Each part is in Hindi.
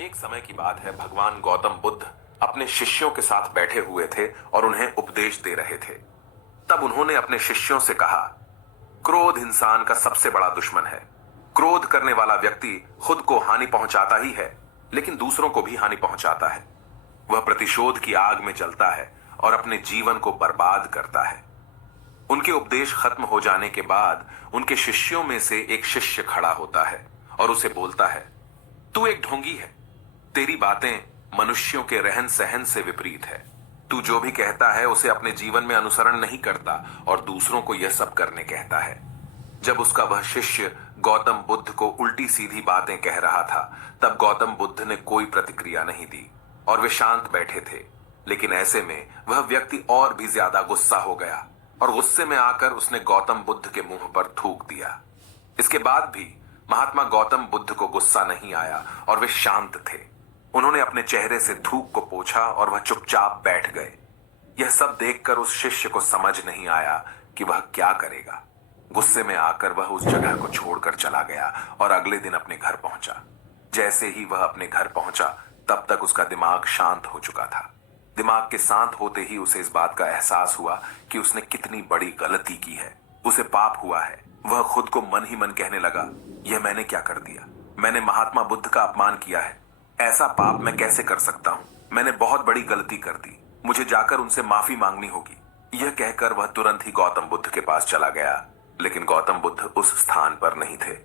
एक समय की बात है, भगवान गौतम बुद्ध अपने शिष्यों के साथ बैठे हुए थे और उन्हें उपदेश दे रहे थे। तब उन्होंने अपने शिष्यों से कहा, क्रोध इंसान का सबसे बड़ा दुश्मन है। क्रोध करने वाला व्यक्ति खुद को हानि पहुंचाता ही है, लेकिन दूसरों को भी हानि पहुंचाता है। वह प्रतिशोध की आग में जलता है और अपने जीवन को बर्बाद करता है। उनके उपदेश खत्म हो जाने के बाद उनके शिष्यों में से एक शिष्य खड़ा होता है और उसे बोलता है, तू एक ढोंगी है। तेरी बातें मनुष्यों के रहन सहन से विपरीत है। तू जो भी कहता है उसे अपने जीवन में अनुसरण नहीं करता और दूसरों को यह सब करने कहता है। जब उसका वह शिष्य गौतम बुद्ध को उल्टी सीधी बातें कह रहा था, तब गौतम बुद्ध ने कोई प्रतिक्रिया नहीं दी और वे शांत बैठे थे। लेकिन ऐसे में वह व्यक्ति और भी ज्यादा गुस्सा हो गया और गुस्से में आकर उसने गौतम बुद्ध के मुंह पर थूक दिया। इसके बाद भी महात्मा गौतम बुद्ध को गुस्सा नहीं आया और वे शांत थे। उन्होंने अपने चेहरे से थूक को पोंछा और वह चुपचाप बैठ गए। यह सब देखकर उस शिष्य को समझ नहीं आया कि वह क्या करेगा। गुस्से में आकर वह उस जगह को छोड़कर चला गया और अगले दिन अपने घर पहुंचा। जैसे ही वह अपने घर पहुंचा, तब तक उसका दिमाग शांत हो चुका था। दिमाग के शांत होते ही उसे इस बात का एहसास हुआ कि उसने कितनी बड़ी गलती की है। उसे पाप हुआ है। वह खुद को मन ही मन कहने लगा, यह मैंने क्या कर दिया? मैंने महात्मा बुद्ध का अपमान किया है। ऐसा पाप मैं कैसे कर सकता हूं? मैंने बहुत बड़ी गलती कर दी। मुझे जाकर उनसे माफी मांगनी होगी। यह कहकर वह तुरंत ही गौतम बुद्ध के पास चला गया, लेकिन गौतम बुद्ध उस स्थान पर नहीं थे।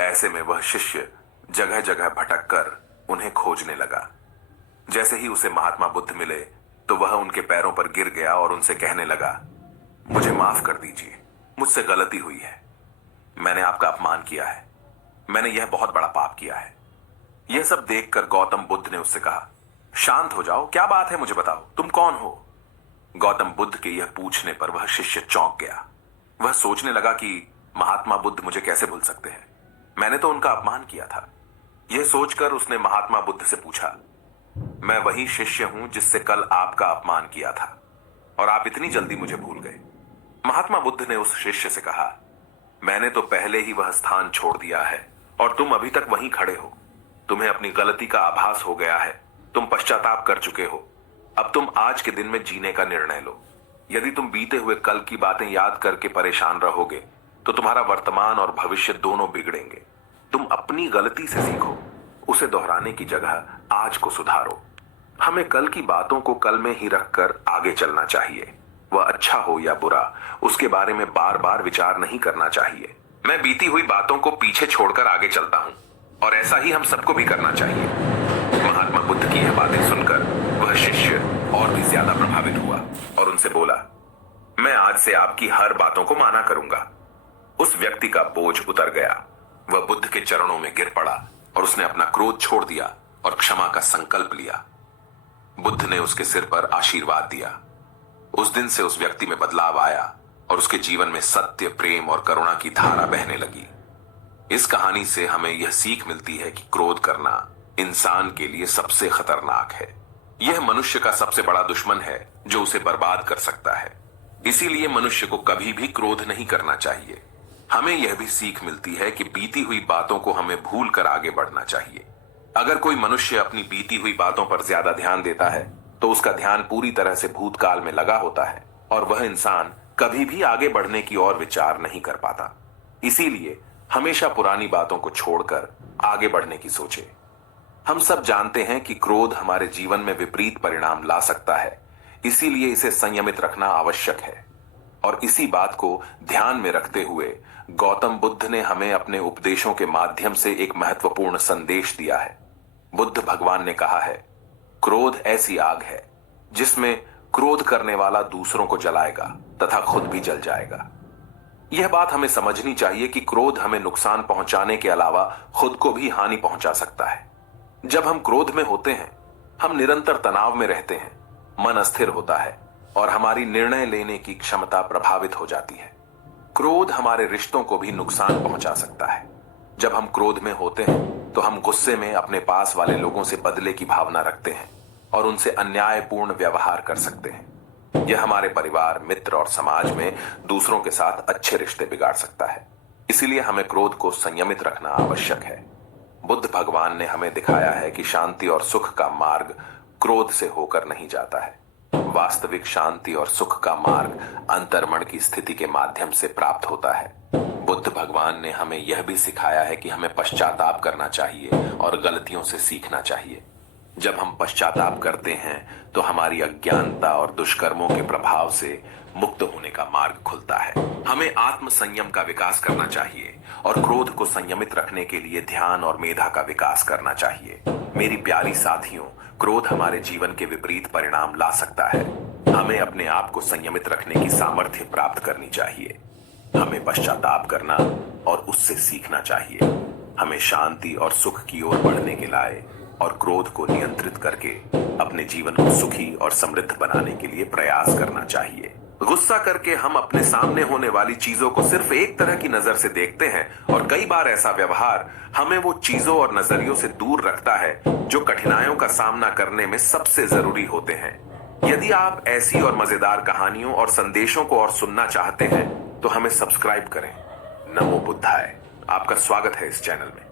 ऐसे में वह शिष्य जगह जगह भटक कर उन्हें खोजने लगा। जैसे ही उसे महात्मा बुद्ध मिले तो वह उनके पैरों पर गिर गया और उनसे कहने लगा, मुझे माफ कर दीजिए, मुझसे गलती हुई है। मैंने आपका अपमान किया है। मैंने यह बहुत बड़ा पाप किया है। यह सब देखकर गौतम बुद्ध ने उससे कहा, शांत हो जाओ, क्या बात है, मुझे बताओ, तुम कौन हो? गौतम बुद्ध के यह पूछने पर वह शिष्य चौंक गया। वह सोचने लगा कि महात्मा बुद्ध मुझे कैसे भूल सकते हैं? मैंने तो उनका अपमान किया था। यह सोचकर उसने महात्मा बुद्ध से पूछा, मैं वही शिष्य हूं जिससे कल आपका अपमान किया था और आप इतनी जल्दी मुझे भूल गए। महात्मा बुद्ध ने उस शिष्य से कहा, मैंने तो पहले ही वह स्थान छोड़ दिया है और तुम अभी तक वहीं खड़े हो। तुम्हें अपनी गलती का आभास हो गया है। तुम पश्चाताप कर चुके हो। अब तुम आज के दिन में जीने का निर्णय लो। यदि तुम बीते हुए कल की बातें याद करके परेशान रहोगे तो तुम्हारा वर्तमान और भविष्य दोनों बिगड़ेंगे। तुम अपनी गलती से सीखो, उसे दोहराने की जगह आज को सुधारो। हमें कल की बातों को कल में ही रखकर आगे चलना चाहिए। वह अच्छा हो या बुरा, उसके बारे में बार बार विचार नहीं करना चाहिए। मैं बीती हुई बातों को पीछे छोड़कर आगे चलता हूं और ऐसा ही हम सबको भी करना चाहिए। महात्मा बुद्ध की यह बातें सुनकर वह शिष्य और भी ज्यादा प्रभावित हुआ और उनसे बोला, मैं आज से आपकी हर बातों को माना करूंगा। उस व्यक्ति का बोझ उतर गया। वह बुद्ध के चरणों में गिर पड़ा और उसने अपना क्रोध छोड़ दिया और क्षमा का संकल्प लिया। बुद्ध ने उसके सिर पर आशीर्वाद दिया। उस दिन से उस व्यक्ति में बदलाव आया और उसके जीवन में सत्य, प्रेम और करुणा की धारा बहने लगी। इस कहानी से हमें यह सीख मिलती है कि क्रोध करना इंसान के लिए सबसे खतरनाक है। यह मनुष्य का सबसे बड़ा दुश्मन है जो उसे बर्बाद कर सकता है। इसीलिए मनुष्य को कभी भी क्रोध नहीं करना चाहिए। हमें यह भी सीख मिलती है कि बीती हुई बातों को हमें भूल कर आगे बढ़ना चाहिए। अगर कोई मनुष्य अपनी बीती हुई बातों पर ज्यादा ध्यान देता है तो उसका ध्यान पूरी तरह से भूतकाल में लगा होता है और वह इंसान कभी भी आगे बढ़ने की ओर विचार नहीं कर पाता। इसीलिए हमेशा पुरानी बातों को छोड़कर आगे बढ़ने की सोचे। हम सब जानते हैं कि क्रोध हमारे जीवन में विपरीत परिणाम ला सकता है, इसीलिए इसे संयमित रखना आवश्यक है। और इसी बात को ध्यान में रखते हुए गौतम बुद्ध ने हमें अपने उपदेशों के माध्यम से एक महत्वपूर्ण संदेश दिया है। बुद्ध भगवान ने कहा है, क्रोध ऐसी आग है जिसमें क्रोध करने वाला दूसरों को जलाएगा तथा खुद भी जल जाएगा। यह बात हमें समझनी चाहिए कि क्रोध हमें नुकसान पहुंचाने के अलावा खुद को भी हानि पहुंचा सकता है। जब हम क्रोध में होते हैं, हम निरंतर तनाव में रहते हैं, मन अस्थिर होता है और हमारी निर्णय लेने की क्षमता प्रभावित हो जाती है। क्रोध हमारे रिश्तों को भी नुकसान पहुंचा सकता है। जब हम क्रोध में होते हैं तो हम गुस्से में अपने पास वाले लोगों से बदले की भावना रखते हैं और उनसे अन्यायपूर्ण व्यवहार कर सकते हैं। यह हमारे परिवार, मित्र और समाज में दूसरों के साथ अच्छे रिश्ते बिगाड़ सकता है। इसीलिए हमें क्रोध को संयमित रखना आवश्यक है। बुद्ध भगवान ने हमें दिखाया है कि शांति और सुख का मार्ग क्रोध से होकर नहीं जाता है। वास्तविक शांति और सुख का मार्ग अंतर्मन की स्थिति के माध्यम से प्राप्त होता है। बुद्ध भगवान ने हमें यह भी सिखाया है कि हमें पश्चाताप करना चाहिए और गलतियों से सीखना चाहिए। जब हम पश्चाताप करते हैं तो हमारी अज्ञानता और दुष्कर्मों के प्रभाव से मुक्त होने का मार्ग खुलता है। हमें आत्म संयम का विकास करना चाहिए और क्रोध को संयमित रखने के लिए ध्यान और मेधा का विकास करना चाहिए। मेरी प्यारी साथियों, क्रोध हमारे जीवन के विपरीत परिणाम ला सकता है। हमें अपने आप को संयमित रखने की सामर्थ्य प्राप्त करनी चाहिए। हमें पश्चाताप करना और उससे सीखना चाहिए। हमें शांति और सुख की ओर बढ़ने के लाए और क्रोध को नियंत्रित करके अपने जीवन को सुखी और समृद्ध बनाने के लिए प्रयास करना चाहिए। गुस्सा करके हम अपने सामने होने वाली चीजों को सिर्फ एक तरह की नजर से देखते हैं और कई बार ऐसा व्यवहार हमें वो चीजों और नजरियों से दूर रखता है जो कठिनाइयों का सामना करने में सबसे जरूरी होते हैं। यदि आप ऐसी और मजेदार कहानियों और संदेशों को और सुनना चाहते हैं तो हमें सब्सक्राइब करें। नमो बुद्धाय। आपका स्वागत है इस चैनल में।